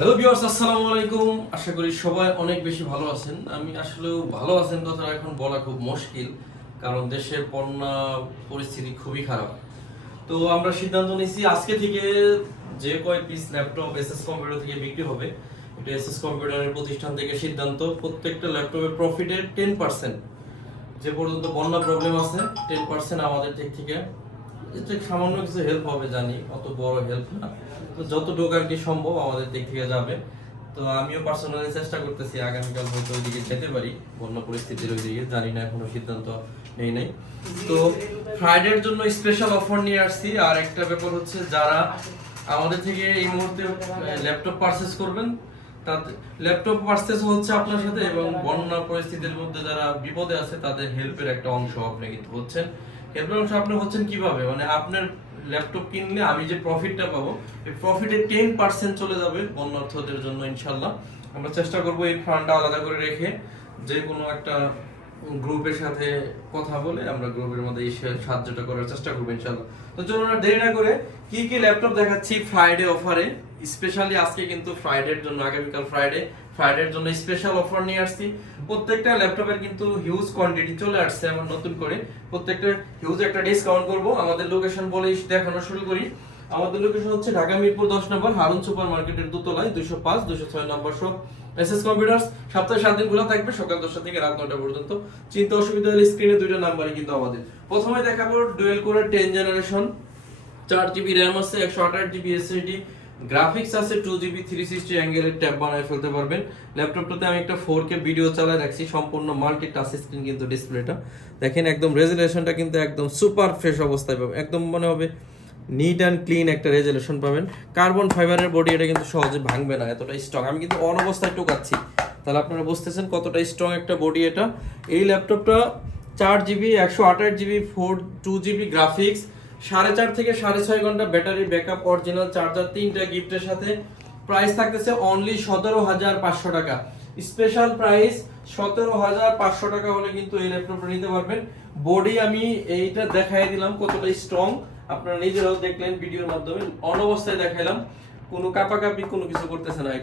Hello viewers আসসালামু আলাইকুম। আশা করি সবাই অনেক বেশি ভালো আছেন। আমি আসলেও ভালো আছেন কথাটা এখন বলা খুব মুশকিল, কারণ দেশের বন্যা পরিস্থিতি খুবই খারাপ। তো আমরা সিদ্ধান্ত নিয়েছি আজকে থেকে যে কয় পিস ল্যাপটপ এসএস কম্পিউটার থেকে বিক্রি হবে এটা এসএস কম্পিউটারের প্রতিষ্ঠান থেকে সিদ্ধান্ত, প্রত্যেকটা ল্যাপটপের প্রফিটের টেন পার্সেন্ট যে পর্যন্ত বন্যা প্রবলেম আছে টেন পার্সেন্ট আমাদের দিক থেকে এটা সামান্য কিছু হেল্প হবে জানি, অত বড় হেল্প না। তো যতটুকু আর কি সম্ভব আমাদের দিক থেকে যাবে। তো আমিও পার্সোনালি চেষ্টা করতেছি আগামীকাল হয়তো ওইদিকে যেতে পারি। পরিস্থিতির ওইদিকে জানি না, এখনও সিদ্ধান্ত নেই নাই। তো ফ্রাইডের জন্য স্পেশাল অফার নিয়ে আসছি। আর একটা ব্যাপার হচ্ছে যারা আমাদের থেকে এই মুহূর্তে ল্যাপটপ পারচেস করবেন তাদের ল্যাপটপ পারচেস হচ্ছে আপনার সাথে এবং বন্যা পরিস্থিতির মধ্যে যারা বিপদে আছে, তাদের হেল্পের একটা অংশ আপনি কিন্তু হচ্ছেন। অংশ আপনি হচ্ছেন কীভাবে? মানে আপনার ল্যাপটপ কিনলে আমি যে প্রফিটটা পাবো, এই প্রফিটের টেন পার্সেন্ট চলে যাবে বন্যার্থদের জন্য ইনশাল্লাহ আমরা চেষ্টা করব এই ফান্ডটা আলাদা করে রেখে যে কোনো একটা গ্রুপের সাথে কথা বলে আমরা গ্রুপের মধ্যে এই সাহায্যটা করার চেষ্টা করব ইনশাল্লাহ তো চলুন আর দেরি না করে কি কি ল্যাপটপ দেখাচ্ছি ফ্রাইডে অফারে স্পেশালি আজকে কিন্তু ফ্রাইডের জন্য, আগামীকাল ফ্রাইডে ফ্রাইডের জন্য স্পেশাল অফার নিয়ে আসছি। প্রত্যেকটা ল্যাপটপের কিন্তু হিউজ কোয়ান্টিটি চলে আসছে আমার নতুন করে। প্রত্যেকটা হিউজ একটা ডিসকাউন্ট করব। আমাদের লোকেশন বলেই দেখানো শুরু করি। আমাদের লোকেশন হচ্ছে ঢাকা মিরপুর দশ নম্বর, হারুন সুপার মার্কেটের দোতলায় দুশো পাঁচ দুশো ছয় number shop S S computers সপ্তাহে সাত দিন খোলা থাকবে, সকাল দশটা থেকে রাত নটা পর্যন্ত। চিন্তা অসুবিধা হলে স্ক্রিনে দুইটা নাম্বারই কিন্তু আমাদের। প্রথমে দেখাবো ডুয়েল কোরের টেন জেনারেশন চার জিবি র্যাম আছে, একশো আঠাশ জিবি এসএসডি গ্রাফিক্স আছে টু জিবি থ্রি সিক্সটি অ্যাঙ্গেলের ট্যাব বানায় ফেলতে পারবেন। ল্যাপটপটাতে আমি একটা ফোর কে ভিডিও চালায় রাখছি, সম্পূর্ণ মাল্টি টাচ স্ক্রিন কিন্তু ডিসপ্লেটা দেখেন একদম রেজুলেশনটা কিন্তু একদম সুপার ফ্রেশ অবস্থায় পাবেন। একদম মনে হবে নিট অ্যান্ড ক্লিন একটা রেজুলেশন পাবেন। কার্বন ফাইবারের বডি এটা কিন্তু সহজে ভাঙবে না, এতটা স্ট্রং আমি কিন্তু অন অবস্থায় টোকাচ্ছি। তাহলে আপনারা বুঝতেছেন কতটা স্ট্রং একটা বডি এটা। এই ল্যাপটপটা চার জিবি একশো আঠাশ GB four two GB graphics সাড়ে চার থেকে সাড়ে ছয় ঘণ্টা ব্যাটারি ব্যাকআপ অরিজিনাল চার্জার তিনটা গিফটের সাথে। প্রাইস থাকতেছে অনলি সতেরো হাজার পাঁচশো টাকা। স্পেশাল প্রাইস সতেরো হাজার পাঁচশো টাকা হলে কিন্তু এই ল্যাপটপটা নিতে পারবেন। বডি আমি এইটা দেখাই দিলাম কতটা স্ট্রং আপনারা নিজেরাও দেখলেন ভিডিওর মাধ্যমে। অনবস্থায় দেখাইলাম। কোনো কাপাকাপি কোনো কিছু করতেছে না এই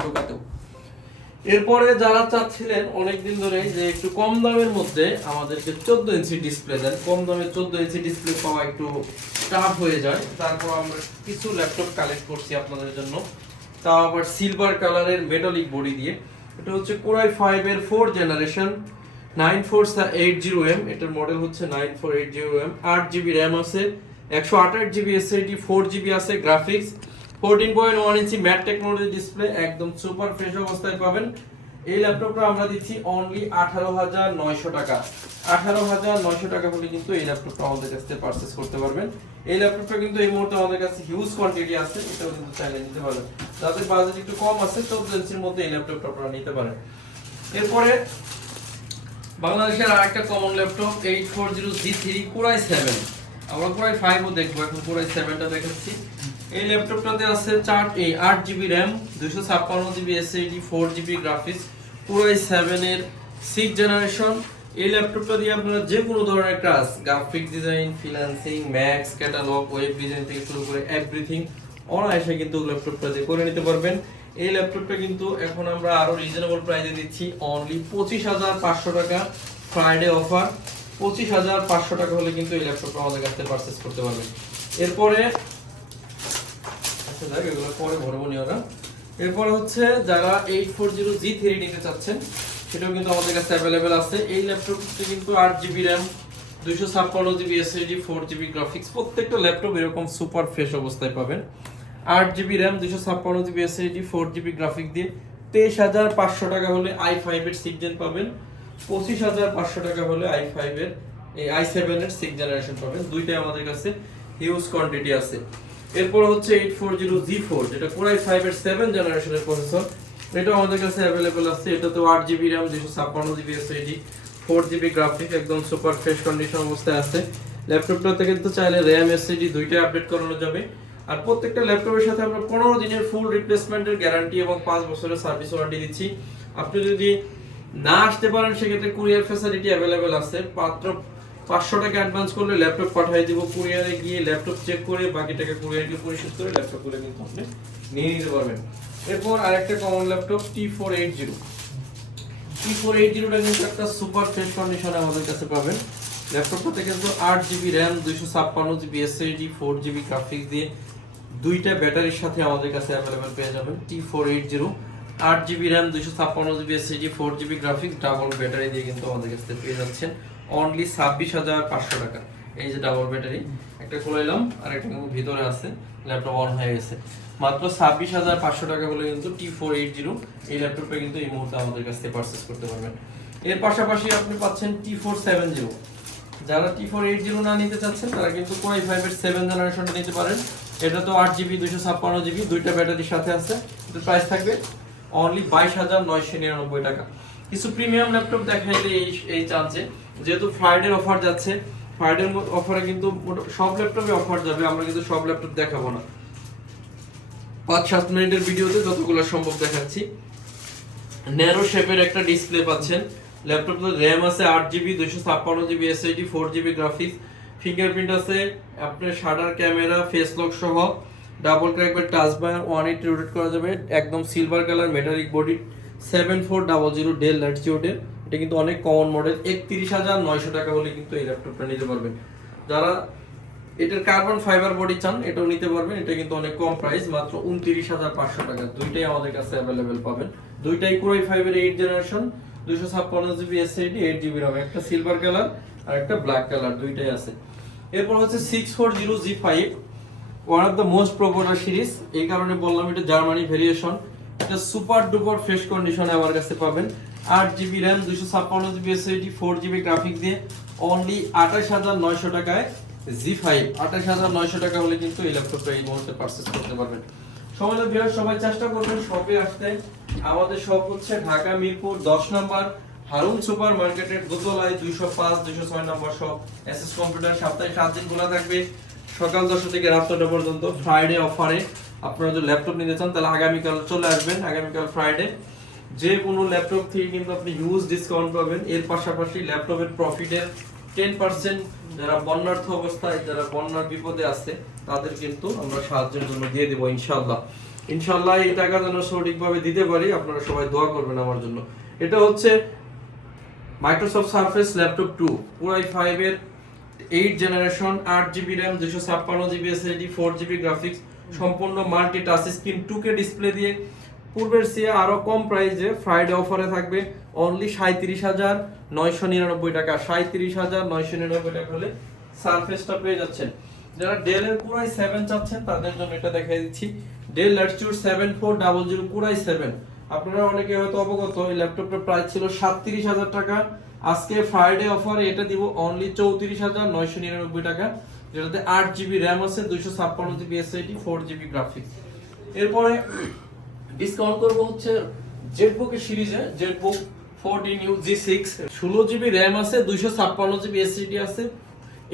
এরপরে যারা চাচ্ছিলেন অনেকদিন ধরে যে একটু কম দামের মধ্যে আমাদেরকে চোদ্দ ইঞ্চি ডিসপ্লে দেন। কম দামে চোদ্দ ইঞ্চি ডিসপ্লে পাওয়া একটু টাফ হয়ে যায়। তারপর আমরা কিছু ল্যাপটপ কালেক্ট করছি আপনাদের জন্য। তা আবার সিলভার কালারের মেটালিক বডি দিয়ে। এটা হচ্ছে কোরাই ফাইভ এর four generation nine four eight zero M এটার মডেল হচ্ছে nine four eight zero M আট জিবি র্যাম আছে, একশো আঠাশ জিবি এসএসডি ফোর জিবি আছে graphics fourteen point one inch matte technology display একদম সুপার ফ্রেশ অবস্থায় পাবেন। এই ল্যাপটপটা আমরা দিচ্ছি অনলি আঠারো হাজার নয়শো টাকা। আঠারো হাজার নয়শো টাকা হলে কিন্তু এই ল্যাপটপটা আমাদের কাছ থেকে পারচেস করতে পারবেন। এই ল্যাপটপটা কিন্তু এই মুহূর্তে আমাদের কাছে হিউজ কোয়ান্টিটি আছে, এটাও কিন্তু চাইলে নিতে পারবেন যাদের বাজেট একটু কম আছে, চোদ্দ ইঞ্চির মধ্যে এই ল্যাপটপটা আপনারা নিতে পারেন। এরপরে বাংলাদেশের আরেকটা common laptop eight four zero G three core i seven আমরা কোরাই ফাইভও দেখব, এখন কোরাই সেভেনটা দেখাচ্ছি। এই ল্যাপটপটাতে আছে চার এই আট জিবি র্যাম দুশো ছাপ্পান্ন GB SSD four GB graphics core i সেভেনের সিক্স জেনারেশন এই ল্যাপটপটা দিয়ে আপনারা যে কোনো ধরনের কাজ graphic design financing max catalogue web design থেকে শুরু করে এভরিথিং অনায়াসে কিন্তু ল্যাপটপটা দিয়ে করে নিতে পারবেন। এই ল্যাপটপটা কিন্তু এখন আমরা আরও রিজনেবল প্রাইসে দিচ্ছি অনলি পঁচিশ হাজার পাঁচশো টাকা ফ্রাইডে অফার পঁচিশ হাজার পাঁচশো টাকা হলে কিন্তু এই ল্যাপটপটা আমাদের কাছ পারচেস করতে পারবেন। এরপরে আচ্ছা যাক, এগুলো পরে ভরবো নি ওরা। এরপরে হচ্ছে যারা eight four zero G three নিতে চাচ্ছেন, সেটাও কিন্তু আমাদের কাছে অ্যাভেলেবেল আছে। এই ল্যাপটপটি কিন্তু আট জিবি র্যাম দুইশো ছাপ্পান্ন জিবি ফোর জিবি গ্রাফিক্স প্রত্যেকটা ল্যাপটপ এরকম সুপার ফ্রেশ অবস্থায় পাবেন। আট জিবি র্যাম দুশো ছাপ্পান্ন জিবি ফোর জিবি গ্রাফিক দিয়ে তেইশ হাজার পাঁচশো টাকা হলে আই ফাইভের সিক্স জেন পাবেন। পঁচিশ হাজার পাঁচশো টাকা হলে আই ফাইভের এই আই সেভেনের সিক্স জেনারেশন পাবেন। দুইটাই আমাদের কাছে হিউজ কোয়ান্টিটি আছে। এরপর হচ্ছে eight four zero G four যেটা কোরাই ফাইভের সেভেন জেনারেশনের প্রসেসর এটা আমাদের কাছে অ্যাভেলেবেল আছে। এটা তো আট জিবি র্যাম দুশো ছাপ্পান্ন GB SSD four GB graphic একদম সুপার ফ্রেশ কন্ডিশন অবস্থায় আছে। ল্যাপটপটাতে কিন্তু চাইলে র্যাম এসএসডি দুইটাই আপডেট করানো যাবে। আর প্রত্যেকটা ল্যাপটপের সাথে আমরা পনেরো দিনের ফুল রিপ্লেসমেন্টের গ্যারান্টি এবং পাঁচ বছরের সার্ভিস ওয়ারেন্টি দিচ্ছি। আপনি যদি না আসতে পারেন, সেক্ষেত্রে কুরিয়ার ফ্যাসিলিটি অ্যাভেলেবেল আছে। মাত্র পাঁচশো টাকা অ্যাডভান্স করলে ল্যাপটপ পাঠিয়ে দিব কুরিয়ারে গিয়ে ল্যাপটপ চেক করে বাকি টাকা কুরিয়ারকে পরিশোধ করে ল্যাপটপ করে কিন্তু আপনি নিয়ে নিতে পারবেন। এরপর আরেকটা common laptop T four eight zero T four eight জিরোটা কিন্তু একটা সুপার ফ্রেশ কন্ডিশনে আমাদের কাছে পাবেন। ল্যাপটপটাতে কিন্তু আট জিবি র্যাম দুইশো ছাপ্পান্ন GB SSD four GB graphics দিয়ে দুইটা ব্যাটারির সাথে আমাদের কাছে অ্যাভেলেবেল পেয়ে যাবেন। টি ফোর এইট জিরো আট জিবি র্যাম দুইশো ছাপ্পান্ন GB SSD four GB graphics double battery দিয়ে কিন্তু আমাদের কাছে পেয়ে যাচ্ছেন। অনলি ছাব্বিশ হাজার পাঁচশো টাকা। এই যে ডাবল ব্যাটারি একটা খুলাইলাম আর একটা কিন্তু ভিতরে আছে ল্যাপটপ অন হয়ে গেছে। মাত্র ছাব্বিশ হাজার পাঁচশো টাকা বলে কিন্তু টি ফোর এইট জিরো এই ল্যাপটপটা কিন্তু এই মুহূর্তে আমাদের কাছ থেকে পারচেস করতে পারবেন। এর পাশাপাশি আপনি পাচ্ছেন টি ফোর সেভেন জিরো যারা টি ফোর এইট জিরো না নিতে চাচ্ছেন, তারা কিন্তু কোয়াই ফাইভের সেভেন জেনারেশনটা নিতে পারেন। এটা তো আট জিবি দুইশো ছাপ্পান্ন জিবি দুইটা ব্যাটারির সাথে আছে। এটার প্রাইস থাকবে অনলি বাইশ হাজার নয়শো নিরানব্বই টাকা। কিছু প্রিমিয়াম ল্যাপটপ দেখাইলে এই এই চান্সে যেহেতু ফ্রাইডের অফার যাচ্ছে ফ্রাইডের অফারে কিন্তু সব ল্যাপটপে অফার যাবে, আমরা কিন্তু সব ল্যাপটপ দেখাবো না। পাঁচ সাত মিনিটের ভিডিওতে যতগুলো সম্ভব দেখাচ্ছি। ন্যারো শেপের একটা ডিসপ্লে পাচ্ছেন। ল্যাপটপে র্যাম আছে আট জিবি দুইশো ছাপ্পান্ন GB SSD four GB graphics fingerprint আছে, আপনার শাটার ক্যামেরা ফেস লক সহ। Double ক্র্যাকবের touch bar one eight rotate করা যাবে, একদম silver colour metallic body seven four double zero Dell ল্যাটিটিউডের এটা কিন্তু অনেক কমন মডেল একত্রিশ হাজার নয়শো টাকা হলে কিন্তু এই ল্যাপটপটা নিতে পারবেন। যারা এটার কার্বন ফাইবার বডি চান, এটাও নিতে পারবেন। এটা কিন্তু অনেক কম প্রাইস মাত্র উনত্রিশ হাজার পাঁচশো টাকা। দুইটাই আমাদের কাছে অ্যাভেলেবেল পাবেন। দুইটাই কোরাই ফাইভের এইট জেনারেশন দুইশো ছাপ্পান্ন GB SSD eight GB RAM একটা সিলভার কালার আর একটা ব্ল্যাক কালার দুইটাই আছে। এরপর হচ্ছে six four zero G five one of the most popular series এই কারণে বললাম, এটা জার্মানি ভেরিয়েশন এটা সুপার ডুপার ফ্রেশ কন্ডিশনে আমার কাছে পাবেন। আট জিবি র্যাম দুইশো ছাপ্পান্ন GB SSD four GB graphic দিয়ে অনলি আঠাশ হাজার নয়শো টাকায় জি ফাইভ আঠাশ হাজার নয়শো টাকা হলে কিন্তু এই ল্যাপটপটা এই মুহূর্তে পারচেস করতে পারবেন। সবাই বিরাট সবাই চেষ্টা করবেন শপে আসতে। আমাদের শপ হচ্ছে ঢাকা, মিরপুর, দশ নম্বর, হারুন সুপার মার্কেটের দোতলায়, দুইশো পাঁচ, দুইশো ছয় নম্বর শপ এস এস কম্পিউটার সপ্তাহে সাত দিন খোলা থাকবে। সকাল দশটা থেকে রাত নটা পর্যন্ত ফ্রাইডে অফারে আপনারা যদি ল্যাপটপ নিতে চান, তাহলে আগামীকাল চলে আসবেন, আগামীকাল ফ্রাইডে যে কোনো ল্যাপটপ থেকে কিন্তু আপনি হিউজ ডিসকাউন্ট পাবেন। এর পাশাপাশি ল্যাপটপের প্রফিটের টেন পার্সেন্ট যারা বন্যার্থ অবস্থায়, যারা বন্যার বিপদে আছে, তাদের কিন্তু আমরা সাহায্যের জন্য দিয়ে দেবো ইনশাল্লাহ ইনশাল্লাহ এই টাকা যেন সঠিকভাবে দিতে পারি, আপনারা সবাই দোয়া করবেন আমার জন্য। এটা হচ্ছে মাইক্রোসফট সার্ফেস ল্যাপটপ টু পুরাই ফাইভের এইট জেনারেশন আট জিবি র্যাম দুশো ছাপ্পান্ন GB SSD four GB graphics সম্পূর্ণ multi touch screen two K display দিয়ে পূর্বের চেয়ে আরও কম প্রাইসে ফ্রাইডে অফারে থাকবে অনলি সাঁত্রিশ হাজার নয়শো নিরানব্বই টাকা। সাঁত্রিশ হাজার নয়শো নিরানব্বই টাকা হলে সারফেসটা পেয়ে যাচ্ছেন। যারা ডেলের পুরাই সেভেন চাচ্ছেন, তাদের জন্য এটা দেখাই দিচ্ছি। Dell latitude seven four double zero পুরাই সেভেন আপনারা অনেকে হয়তো অবগত, এই ল্যাপটপটার প্রাইস ছিল সাতত্রিশ হাজার টাকা। আজকে ফ্রাইডে অফারে এটা দিব অনলি চৌত্রিশ হাজার নয়শো নিরানব্বই টাকা, যেটাতে আট জিবি র্যাম আছে, দুইশো ছাপ্পান্ন GB SIT four GB graphics এরপরে ডিসকাউন্ট করব হচ্ছে জেটবুকের সিরিজে ZenBook fourteen U G six ষোলো জিবি র্যাম আছে, দুইশো ছাপ্পান্ন জিবি এসএসডি আছে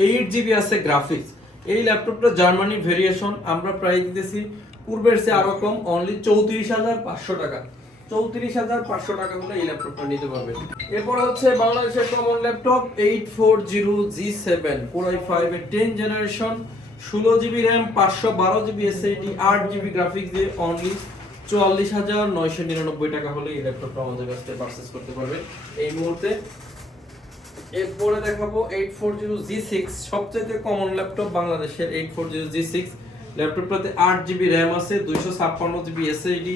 এইট জিবি আছে গ্রাফিক্স এই ল্যাপটপটা জার্মানি ভেরিয়েশন আমরা প্রাইস দিতেছি, পূর্বের চেয়ে আরও কম অনলি চৌত্রিশ হাজার পাঁচশো টাকা। চৌত্রিশ হাজার পাঁচশো টাকা হলে এই ল্যাপটপটা নিতে পারবেন। এরপর হচ্ছে বাংলাদেশের common laptop eight four zero G seven core i five এর টেন জেনারেশন ষোলো জিবি র্যাম পাঁচশো বারো জিবি এসএসডি আট জিবি গ্রাফিক্স দিয়ে অনলি চুয়াল্লিশ হাজার নয়শো নিরানব্বই টাকা হলে এই ল্যাপটপটা আমাদের কাছ থেকে পারচেস করতে পারবে। এই মুহূর্তে এরপরে দেখাবো eight four zero G six সবচেয়ে কমন ল্যাপটপ বাংলাদেশের eight four zero G six ল্যাপটপটাতে আট জিবি র্যাম আছে, দুইশো ছাপ্পান্ন GB SSD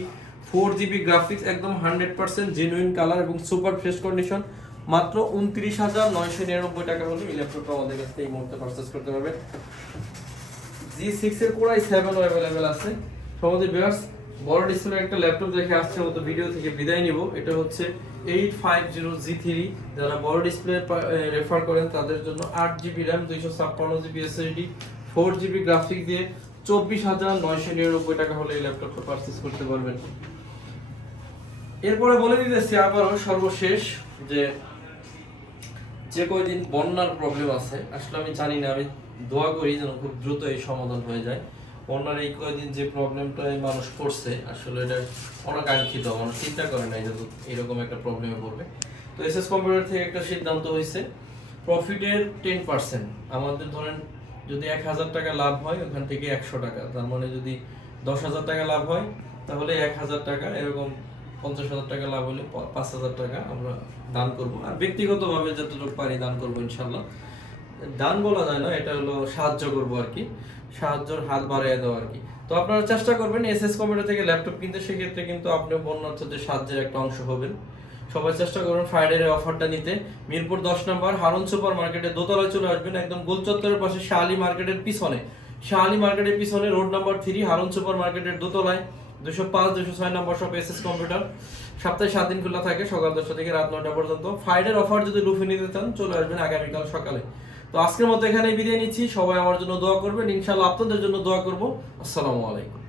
four GB graphics একদম হান্ড্রেড পার্সেন্ট জেনুইন কালার এবং সুপার ফ্রেশ কন্ডিশন মাত্র উনত্রিশ হাজার নয়শো নিরানব্বই টাকা হলে এই ল্যাপটপটা আমাদের কাছ থেকে এই মুহূর্তে পারচেস করতে পারবে। জি সিক্স এর কোরাই সেভেন অ্যাভেলেবেল আছে। সমাজের বিয়ার্স বড় ডিসপ্লে একটা ল্যাপটপ দেখে আসছে মতো ভিডিও থেকে বিদায় নিব। এটা হচ্ছে eight five zero G three যারা বড় ডিসপ্লে রেফার করেন, তাদের জন্য আট জিবি র্যাম দুইশো ছাপ্পান্ন জিবি ফোর জিবি গ্রাফিক দিয়ে চব্বিশ হাজার নয়শো নিরানব্বই টাকা হলে এই ল্যাপটপটা পারচেস করতে পারবেন। এরপরে বলে দিতেছি আবারও সর্বশেষ যে যে কয়দিন বন্যার প্রবলেম আছে, আসলে আমি জানি না, আমি দোয়া করি যেন খুব দ্রুত এই সমাধান হয়ে যায়। বন্যার এই কয়দিন যে মানুষ করছে, আসলে এটা অনাকাঙ্ক্ষিত, মানুষ চিন্তা করে এরকম একটা প্রবলেমে পড়বে। তো এস এস কম্পিউটার থেকে একটা সিদ্ধান্ত হয়েছে, প্রফিটের টেন পার্সেন্ট। আমাদের ধরেন যদি এক হাজার টাকা লাভ হয়, ওখান থেকে একশো টাকা। তার মানে যদি দশ হাজার টাকা লাভ হয়, তাহলে এক হাজার টাকা, এরকম পঞ্চাশ হাজার টাকা লাভ হলে পাঁচ হাজার টাকা আমরা দান করব। আর ব্যক্তিগতভাবে যতটুকু পারি দান করব ইনশাল্লাহ। দান বলা যায় না, এটা হলো সাহায্য করব আর কি। সাহায্যের হাত বাড়িয়ে দেওয়া আর কি। তো আপনারা চেষ্টা করবেন এস এস কম্পিউটার থেকে ল্যাপটপ কিনতে, সেক্ষেত্রে কিন্তু আপনি বন্যার্থদের সাহায্যের একটা অংশ হবেন। সবাই চেষ্টা করবেন ফ্রাইডে অফারটা নিতে। মিরপুর দশ নম্বর, হারুন সুপার মার্কেটে দোতলায় চলে আসবেন, একদম গোল চত্বরের পাশে শাহালি মার্কেটের পিছনে। শাহালি মার্কেটের পিছনে road number three Harun super মার্কেটের দোতলায়, দুশো পাঁচ, দুশো ছয় নম্বর সব এস এস কম্পিউটার। সপ্তাহে সাত দিন খোলা থাকে, সকাল দশটা থেকে রাত নটা পর্যন্ত। ফ্রাইডের অফার যদি লুফে নিতে চান, চলে আসবেন আগামীকাল সকালে। তো আজকের মতো এখানে বিদায় নিচ্ছি। সবাই আমার জন্য দোয়া করবেন। ইনশাল্লাহ আপনাদের জন্য দোয়া করব। আসসালামু আলাইকুম।